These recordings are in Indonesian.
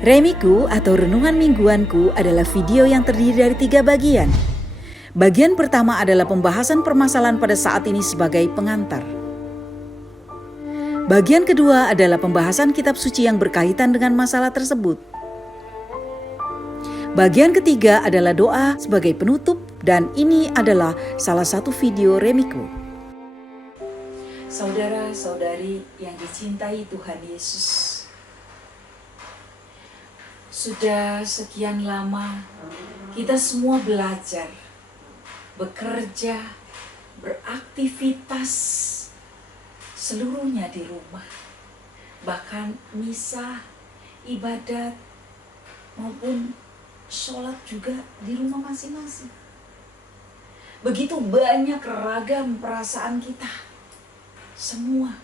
Remiku atau Renungan Mingguanku adalah video yang terdiri dari 3 bagian. Bagian pertama adalah pembahasan permasalahan pada saat ini sebagai pengantar. Bagian kedua adalah pembahasan kitab suci yang berkaitan dengan masalah tersebut. Bagian ketiga adalah doa sebagai penutup, dan ini adalah salah satu video Remiku. Saudara-saudari yang dicintai Tuhan Yesus, sudah sekian lama kita semua belajar, bekerja, beraktivitas seluruhnya di rumah. Bahkan misa, ibadat, maupun sholat juga di rumah masing-masing. Begitu banyak ragam perasaan kita. Semua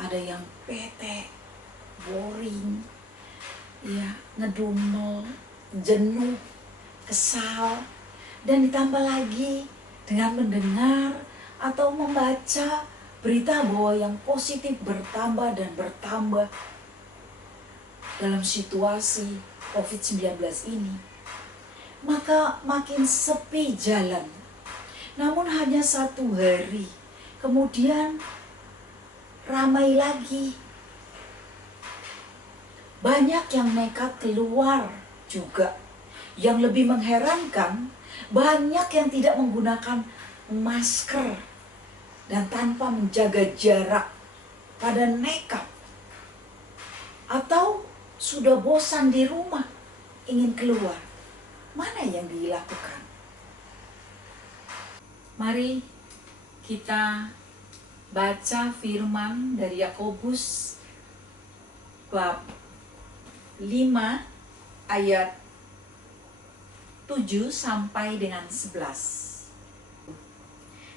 ada yang bete, boring, ya, ngedumel, jenuh, kesal, dan ditambah lagi dengan mendengar atau membaca berita bahwa yang positif bertambah dan bertambah dalam situasi COVID-19 ini. Maka makin sepi jalan. Namun hanya 1 hari, kemudian ramai lagi. Banyak yang nekat keluar juga. Yang lebih mengherankan, banyak yang tidak menggunakan masker dan tanpa menjaga jarak, pada nekat. Atau sudah bosan di rumah, ingin keluar. Mana yang dilakukan? Mari kita baca firman dari Yakobus bab 5 ayat 7 sampai dengan 11.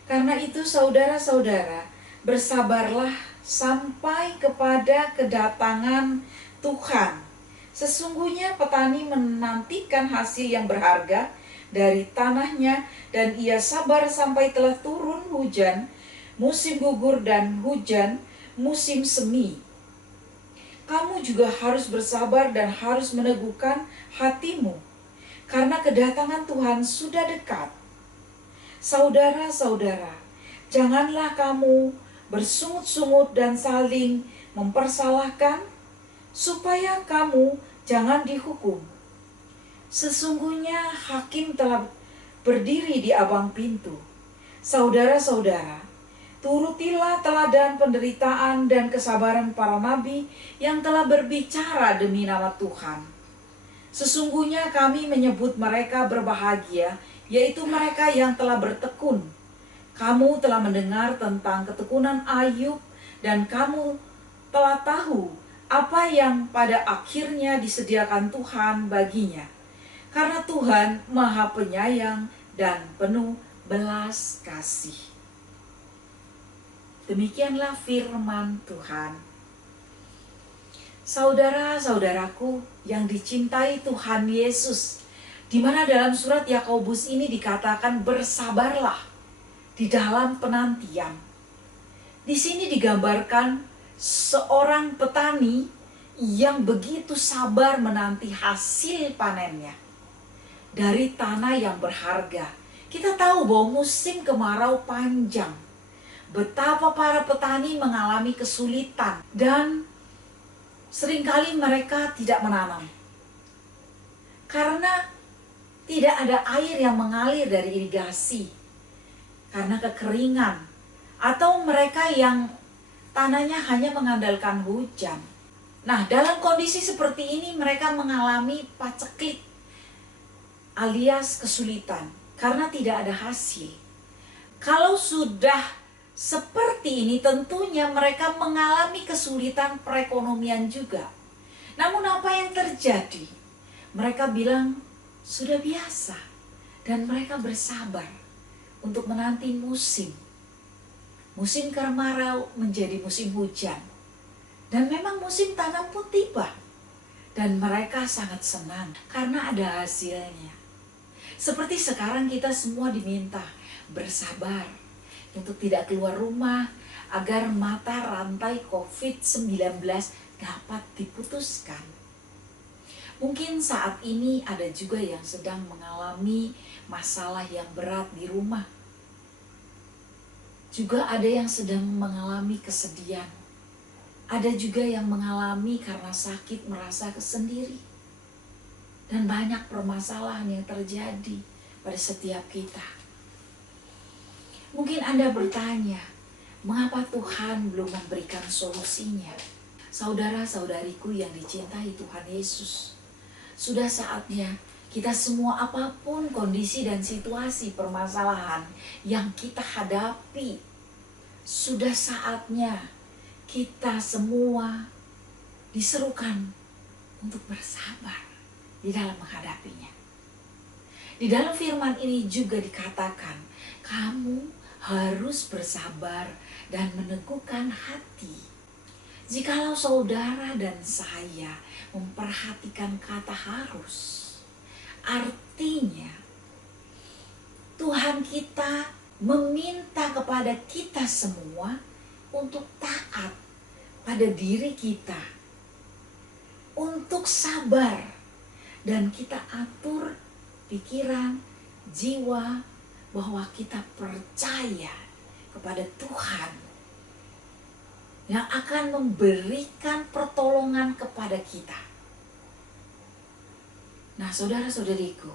Karena itu saudara-saudara, bersabarlah sampai kepada kedatangan Tuhan. Sesungguhnya petani menantikan hasil yang berharga dari tanahnya, dan ia sabar sampai telah turun hujan, musim gugur dan hujan, musim semi. Kamu juga harus bersabar dan harus meneguhkan hatimu, karena kedatangan Tuhan sudah dekat. Saudara-saudara, janganlah kamu bersungut-sungut dan saling mempersalahkan, supaya kamu jangan dihukum. Sesungguhnya hakim telah berdiri di abang pintu. Saudara-saudara, turutilah teladan penderitaan dan kesabaran para nabi yang telah berbicara demi nama Tuhan. Sesungguhnya kami menyebut mereka berbahagia, yaitu mereka yang telah bertekun. Kamu telah mendengar tentang ketekunan Ayub, dan kamu telah tahu apa yang pada akhirnya disediakan Tuhan baginya. Karena Tuhan Maha Penyayang dan penuh belas kasih. Demikianlah firman Tuhan. Saudara-saudaraku yang dicintai Tuhan Yesus, di mana dalam surat Yakobus ini dikatakan bersabarlah di dalam penantian. Di sini digambarkan seorang petani yang begitu sabar menanti hasil panennya dari tanah yang berharga. Kita tahu bahwa musim kemarau panjang. Betapa para petani mengalami kesulitan dan seringkali mereka tidak menanam. Karena tidak ada air yang mengalir dari irigasi. Karena kekeringan. Atau mereka yang tanahnya hanya mengandalkan hujan. Nah, dalam kondisi seperti ini mereka mengalami paceklik alias kesulitan karena tidak ada hasil. Kalau sudah seperti ini tentunya mereka mengalami kesulitan perekonomian juga. Namun apa yang terjadi? Mereka bilang sudah biasa dan mereka bersabar untuk menanti musim. Musim kemarau menjadi musim hujan. Dan memang musim tanam pun tiba. Dan mereka sangat senang karena ada hasilnya. Seperti sekarang kita semua diminta bersabar untuk tidak keluar rumah agar mata rantai COVID-19 dapat diputuskan. Mungkin saat ini ada juga yang sedang mengalami masalah yang berat di rumah. Juga ada yang sedang mengalami kesedihan. Ada juga yang mengalami karena sakit merasa sendiri. Dan banyak permasalahan yang terjadi pada setiap kita. Mungkin Anda bertanya, mengapa Tuhan belum memberikan solusinya? Saudara-saudariku yang dicintai Tuhan Yesus, sudah saatnya kita semua apapun kondisi dan situasi permasalahan yang kita hadapi, sudah saatnya kita semua diserukan untuk bersabar di dalam menghadapinya. Di dalam firman ini juga dikatakan, kamu harus bersabar dan meneguhkan hati. Jikalau saudara dan saya memperhatikan kata harus, artinya Tuhan kita meminta kepada kita semua untuk taat pada diri kita, untuk sabar, dan kita atur pikiran, jiwa, bahwa kita percaya kepada Tuhan yang akan memberikan pertolongan kepada kita. Nah, saudara-saudariku,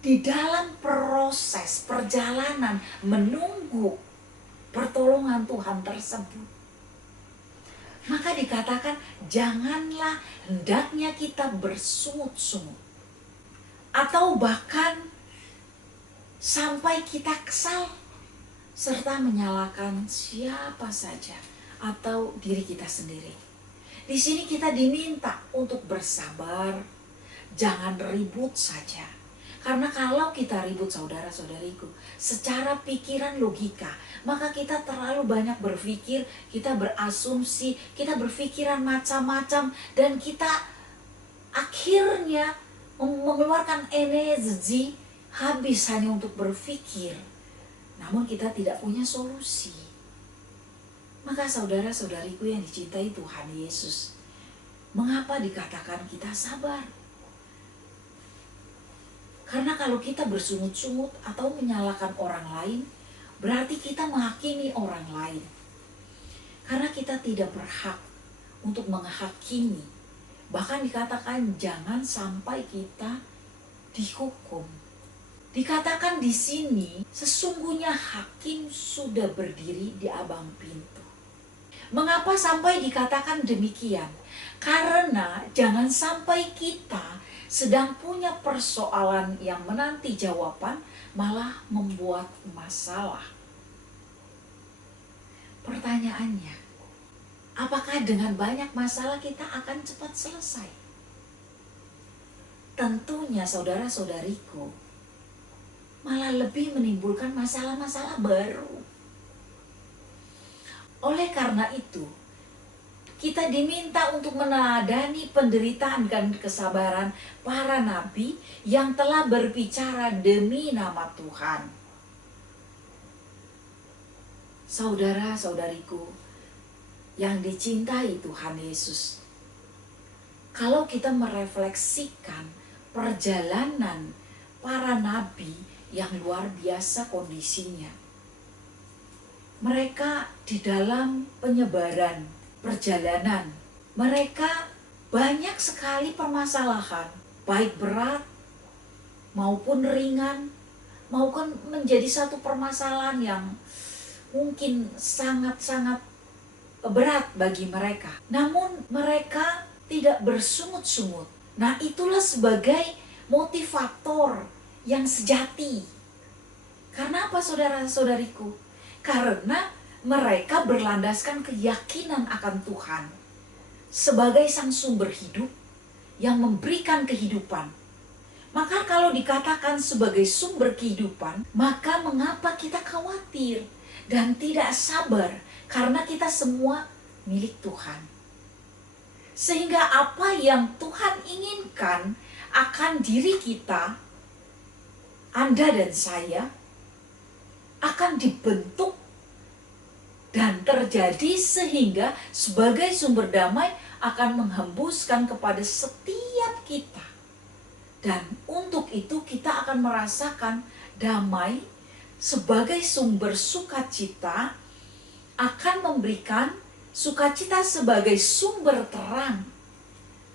di dalam proses perjalanan menunggu pertolongan Tuhan tersebut, maka dikatakan janganlah hendaknya kita bersungut-sungut atau bahkan sampai kita kesal serta menyalahkan siapa saja atau diri kita sendiri. Di sini kita diminta untuk bersabar, jangan ribut saja. Karena kalau kita ribut, saudara-saudariku, secara pikiran logika, maka kita terlalu banyak berpikir, kita berasumsi, kita berpikiran macam-macam, dan kita akhirnya mengeluarkan energi habis hanya untuk berpikir. Namun kita tidak punya solusi. Maka saudara-saudariku yang dicintai Tuhan Yesus, mengapa dikatakan kita sabar? Karena kalau kita bersungut-sungut atau menyalahkan orang lain, berarti kita menghakimi orang lain. Karena kita tidak berhak untuk menghakimi. Bahkan dikatakan jangan sampai kita dihukum. Dikatakan di sini, sesungguhnya hakim sudah berdiri di abang pintu. Mengapa sampai dikatakan demikian? Karena jangan sampai kita sedang punya persoalan yang menanti jawaban, malah membuat masalah. Pertanyaannya, apakah dengan banyak masalah kita akan cepat selesai? Tentunya saudara-saudariku, malah lebih menimbulkan masalah-masalah baru. Oleh karena itu, kita diminta untuk meneladani penderitaan dan kesabaran para nabi yang telah berbicara demi nama Tuhan. Saudara-saudariku yang dicintai Tuhan Yesus, kalau kita merefleksikan perjalanan para nabi yang luar biasa kondisinya, mereka di dalam penyebaran perjalanan, mereka banyak sekali permasalahan, baik berat maupun ringan, maupun menjadi satu permasalahan yang mungkin sangat-sangat berat bagi mereka. Namun mereka tidak bersungut-sungut. Nah, itulah sebagai motivator yang sejati. Karena apa, saudara-saudariku? Karena mereka berlandaskan keyakinan akan Tuhan sebagai sang sumber hidup yang memberikan kehidupan. Maka kalau dikatakan sebagai sumber kehidupan, maka mengapa kita khawatir dan tidak sabar? Karena kita semua milik Tuhan. Sehingga apa yang Tuhan inginkan akan diri kita, Anda dan saya, akan dibentuk dan terjadi sehingga sebagai sumber damai akan menghembuskan kepada setiap kita. Dan untuk itu kita akan merasakan damai sebagai sumber sukacita, akan memberikan sukacita sebagai sumber terang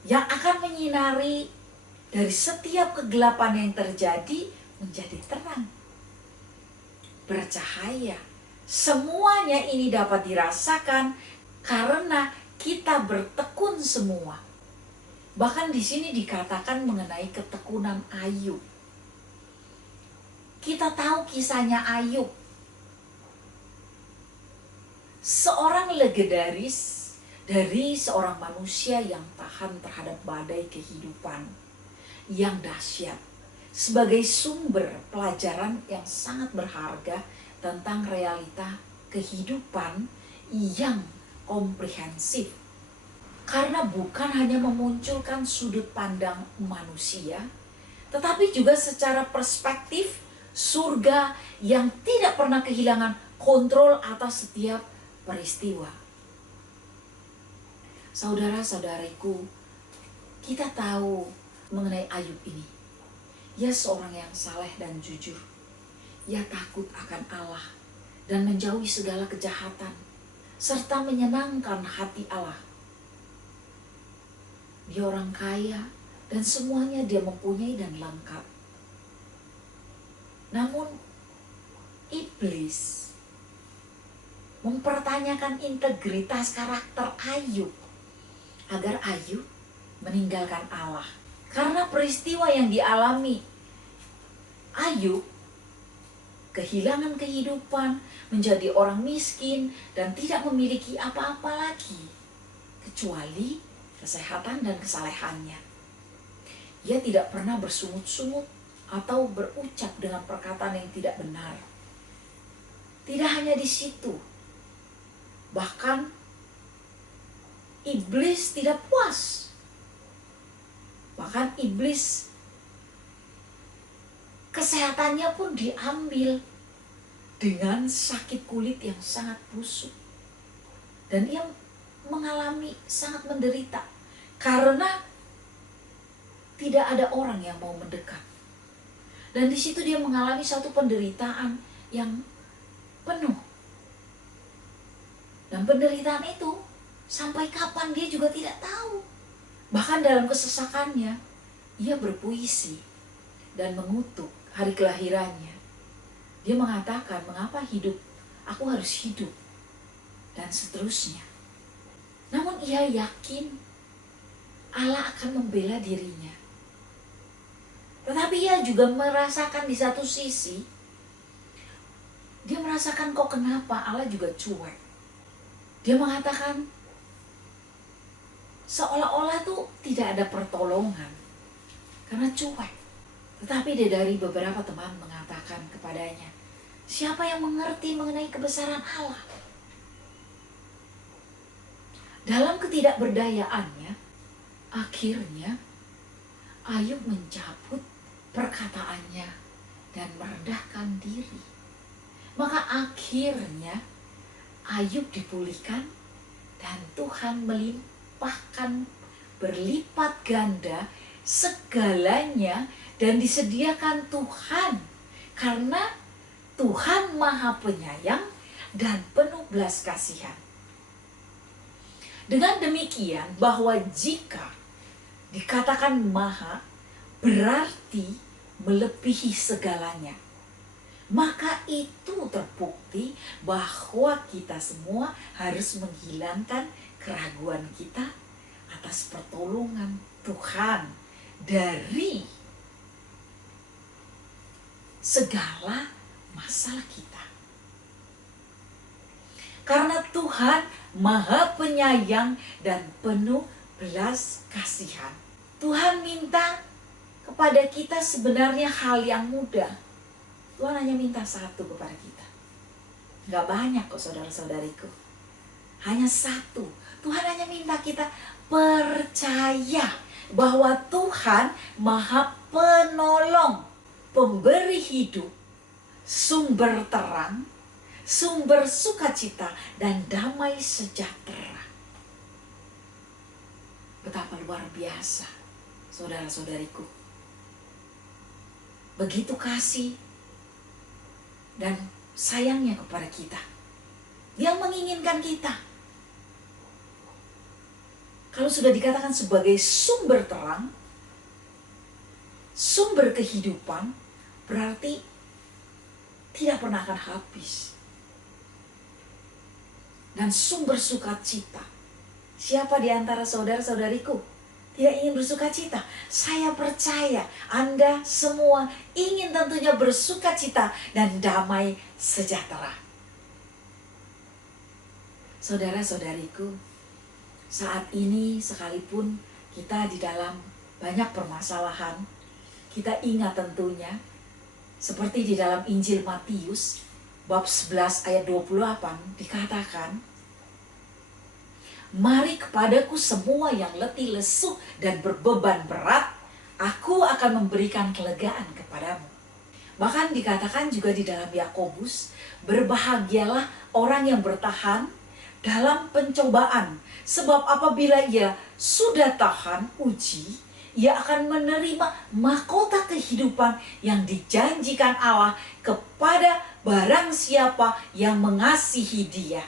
yang akan menyinari dari setiap kegelapan yang terjadi menjadi terang, bercahaya. Semuanya ini dapat dirasakan karena kita bertekun semua. Bahkan di sini dikatakan mengenai ketekunan Ayub. Kita tahu kisahnya Ayub. Seorang legendaris dari seorang manusia yang tahan terhadap badai kehidupan yang dahsyat. Sebagai sumber pelajaran yang sangat berharga tentang realita kehidupan yang komprehensif. Karena bukan hanya memunculkan sudut pandang manusia, tetapi juga secara perspektif surga yang tidak pernah kehilangan kontrol atas setiap peristiwa. Saudara-saudariku, kita tahu mengenai Ayub ini. Ia seorang yang saleh dan jujur. Ia takut akan Allah dan menjauhi segala kejahatan, serta menyenangkan hati Allah. Dia orang kaya dan semuanya dia mempunyai dan lengkap. Namun iblis mempertanyakan integritas karakter Ayub agar Ayub meninggalkan Allah. Karena peristiwa yang dialami Ayub, kehilangan kehidupan, menjadi orang miskin dan tidak memiliki apa-apa lagi kecuali kesehatan dan kesalehannya. Ia tidak pernah bersungut-sungut atau berucap dengan perkataan yang tidak benar. Tidak hanya di situ, bahkan iblis tidak puas. Bahkan iblis kesehatannya pun diambil dengan sakit kulit yang sangat busuk. Dan ia mengalami sangat menderita karena tidak ada orang yang mau mendekat. Dan di situ dia mengalami satu penderitaan yang penuh. Dan penderitaan itu sampai kapan dia juga tidak tahu. Bahkan dalam kesesakannya, ia berpuisi dan mengutuk hari kelahirannya. Dia mengatakan, mengapa hidup? Aku harus hidup. Dan seterusnya. Namun ia yakin Allah akan membela dirinya. Tetapi ia juga merasakan di satu sisi, dia merasakan kok kenapa Allah juga cuek. Dia mengatakan, seolah-olah tuh tidak ada pertolongan karena cuek. Tetapi dari beberapa teman mengatakan kepadanya, siapa yang mengerti mengenai kebesaran Allah? Dalam ketidakberdayaannya, akhirnya Ayub mencabut perkataannya dan merendahkan diri. Maka akhirnya Ayub dipulihkan dan Tuhan melimpahkan berlipat ganda segalanya dan disediakan Tuhan. Karena Tuhan Maha Penyayang dan penuh belas kasihan. Dengan demikian bahwa jika dikatakan maha berarti melebihi segalanya, maka itu terbukti bahwa kita semua harus menghilangkan keraguan kita atas pertolongan Tuhan dari segala masalah kita. Karena Tuhan Maha Penyayang dan penuh belas kasihan. Tuhan minta kepada kita sebenarnya hal yang mudah. Tuhan hanya minta satu kepada kita. Gak banyak kok saudara-saudariku. Hanya satu. Tuhan hanya minta kita percaya bahwa Tuhan Maha Penolong, pemberi hidup, sumber terang, sumber sukacita dan damai sejahtera. Betapa luar biasa saudara-saudariku. Begitu kasih dan sayangnya kepada kita. Dia menginginkan kita. Kalau sudah dikatakan sebagai sumber terang, sumber kehidupan, berarti tidak pernah akan habis. Dan sumber sukacita. Siapa di antara saudara-saudariku tidak ingin bersukacita? Saya percaya Anda semua ingin tentunya bersukacita dan damai sejahtera. Saudara-saudariku, saat ini sekalipun kita di dalam banyak permasalahan, kita ingat tentunya seperti di dalam Injil Matius bab 11 ayat 28 dikatakan, "Mari kepadaku semua yang letih lesu dan berbeban berat, aku akan memberikan kelegaan kepadamu." Bahkan dikatakan juga di dalam Yakobus, "Berbahagialah orang yang bertahan dalam pencobaan, sebab apabila ia sudah tahan uji, ia akan menerima mahkota kehidupan yang dijanjikan Allah kepada barang siapa yang mengasihi Dia."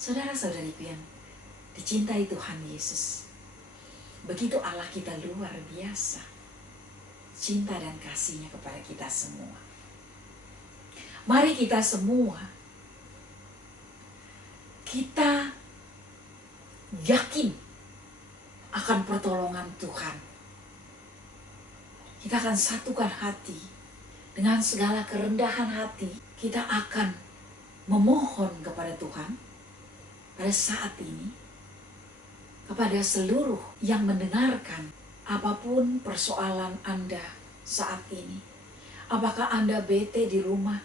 Saudara-saudariku yang dicintai Tuhan Yesus, begitu Allah kita luar biasa cinta dan kasih-Nya kepada kita semua. Mari kita semua, kita yakin akan pertolongan Tuhan. Kita akan satukan hati dengan segala kerendahan hati. Kita akan memohon kepada Tuhan pada saat ini, kepada seluruh yang mendengarkan, apapun persoalan Anda saat ini. Apakah Anda bete di rumah?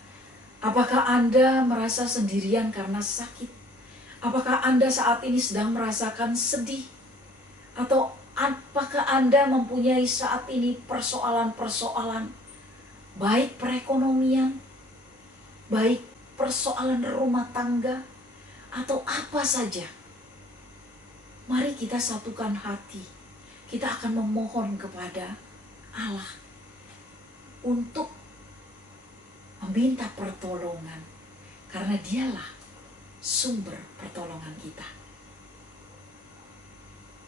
Apakah Anda merasa sendirian karena sakit? Apakah Anda saat ini sedang merasakan sedih? Atau apakah Anda mempunyai saat ini persoalan-persoalan, baik perekonomian, baik persoalan rumah tangga, atau apa saja? Mari kita satukan hati. Kita akan memohon kepada Allah untuk meminta pertolongan, karena Dialah sumber pertolongan kita.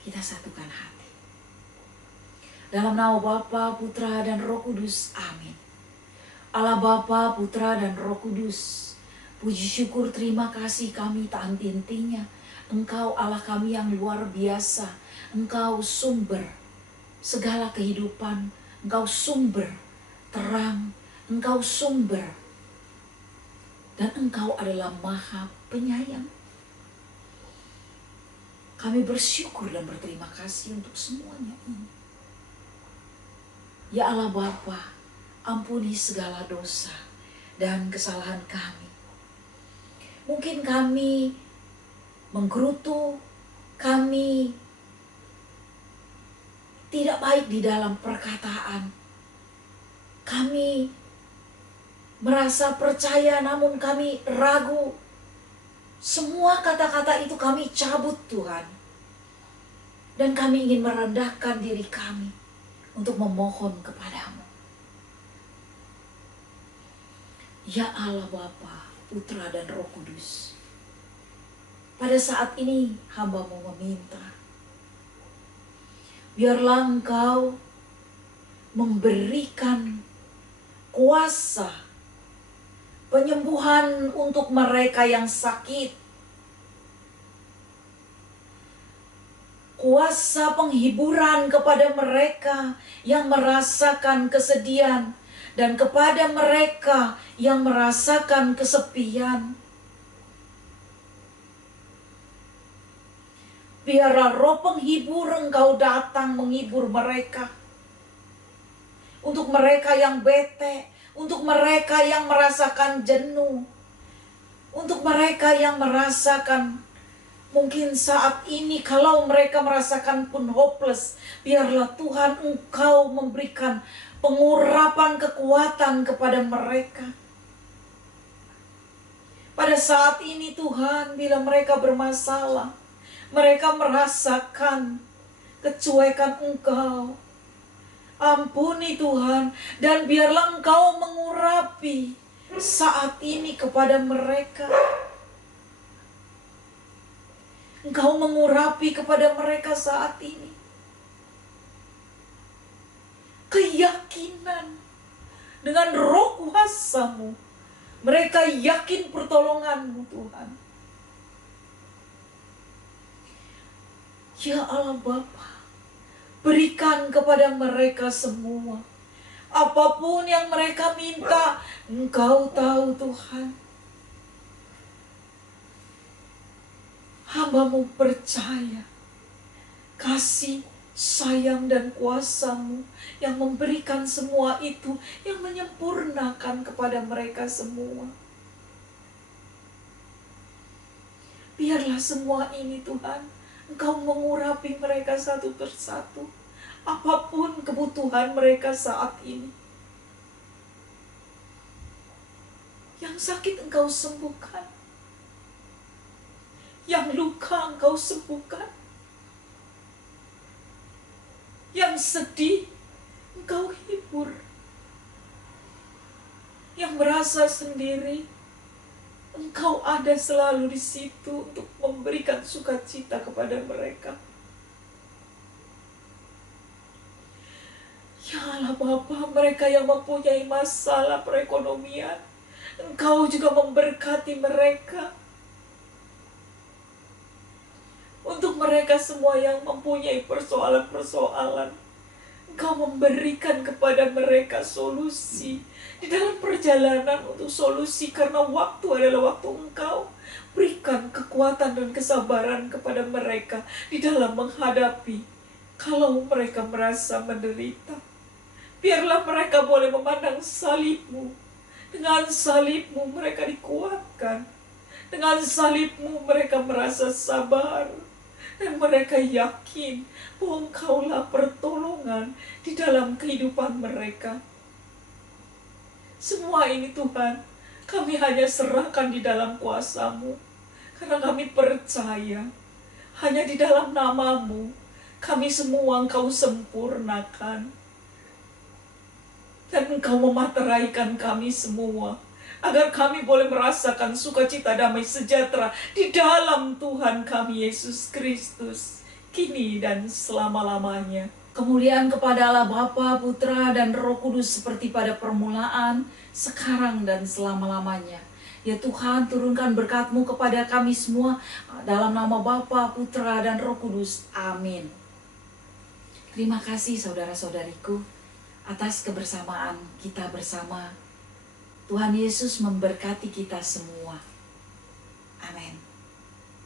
Kita satukan hati. Dalam nama Bapa, Putra, dan Roh Kudus. Amin. Allah Bapa, Putra, dan Roh Kudus, puji syukur terima kasih kami tak henti-hentinya. Engkau Allah kami yang luar biasa. Engkau sumber segala kehidupan. Engkau sumber terang. Engkau sumber. Dan Engkau adalah Maha Penyayang. Kami bersyukur dan berterima kasih untuk semuanya ini. Ya Allah Bapa, ampuni segala dosa dan kesalahan kami. Mungkin kami menggerutu, kami tidak baik di dalam perkataan. Kami merasa percaya namun kami ragu. Semua kata-kata itu kami cabut Tuhan. Dan kami ingin merendahkan diri kami untuk memohon kepadamu. Ya Allah Bapa, Putra, dan Roh Kudus, pada saat ini hamba-Mu meminta, biarlah Engkau memberikan kuasa penyembuhan untuk mereka yang sakit. Kuasa penghiburan kepada mereka yang merasakan kesedihan. Dan kepada mereka yang merasakan kesepian. Biarlah roh penghibur Engkau datang menghibur mereka. Untuk mereka yang bete, untuk mereka yang merasakan jenuh, untuk mereka yang merasakan mungkin saat ini kalau mereka merasakan pun hopeless, biarlah Tuhan Engkau memberikan pengurapan kekuatan kepada mereka. Pada saat ini Tuhan, bila mereka bermasalah, mereka merasakan kecuekan Engkau. Ampuni Tuhan, dan biarlah Engkau mengurapi saat ini kepada mereka. Engkau mengurapi kepada mereka saat ini keyakinan dengan roh kuasa-Mu. Mereka yakin pertolongan-Mu, Tuhan. Ya Allah Bapa, berikan kepada mereka semua apapun yang mereka minta. Engkau tahu Tuhan. Hamba-Mu percaya kasih, sayang, dan kuasa-Mu yang memberikan semua itu, yang menyempurnakan kepada mereka semua. Biarlah semua ini Tuhan, Engkau mengurapi mereka satu persatu, apapun kebutuhan mereka saat ini. Yang sakit Engkau sembuhkan, yang luka Engkau sembuhkan, yang sedih Engkau hibur, yang merasa sendiri Engkau ada selalu di situ untuk memberikan sukacita kepada mereka. Ya Allah Bapa, mereka yang mempunyai masalah perekonomian, Engkau juga memberkati mereka. Untuk mereka semua yang mempunyai persoalan-persoalan, Engkau memberikan kepada mereka solusi di dalam perjalanan untuk solusi, karena waktu adalah waktu Engkau. Berikan kekuatan dan kesabaran kepada mereka di dalam menghadapi kalau mereka merasa menderita. Biarlah mereka boleh memandang salib-Mu. Dengan salib-Mu mereka dikuatkan. Dengan salib-Mu mereka merasa sabar. Dan mereka yakin bahwa Engkaulah pertolongan di dalam kehidupan mereka. Semua ini Tuhan, kami hanya serahkan di dalam kuasa-Mu. Karena kami percaya, hanya di dalam nama-Mu, kami semua Engkau sempurnakan. Dan Engkau memateraikan kami semua, agar kami boleh merasakan sukacita, damai, sejahtera di dalam Tuhan kami Yesus Kristus, kini dan selama-lamanya. Kemuliaan kepada Allah Bapa, Putra, dan Roh Kudus seperti pada permulaan, sekarang, dan selama-lamanya. Ya Tuhan, turunkan berkat-Mu kepada kami semua, dalam nama Bapa, Putra, dan Roh Kudus. Amin. Terima kasih saudara-saudariku, atas kebersamaan kita bersama. Tuhan Yesus memberkati kita semua. Amin.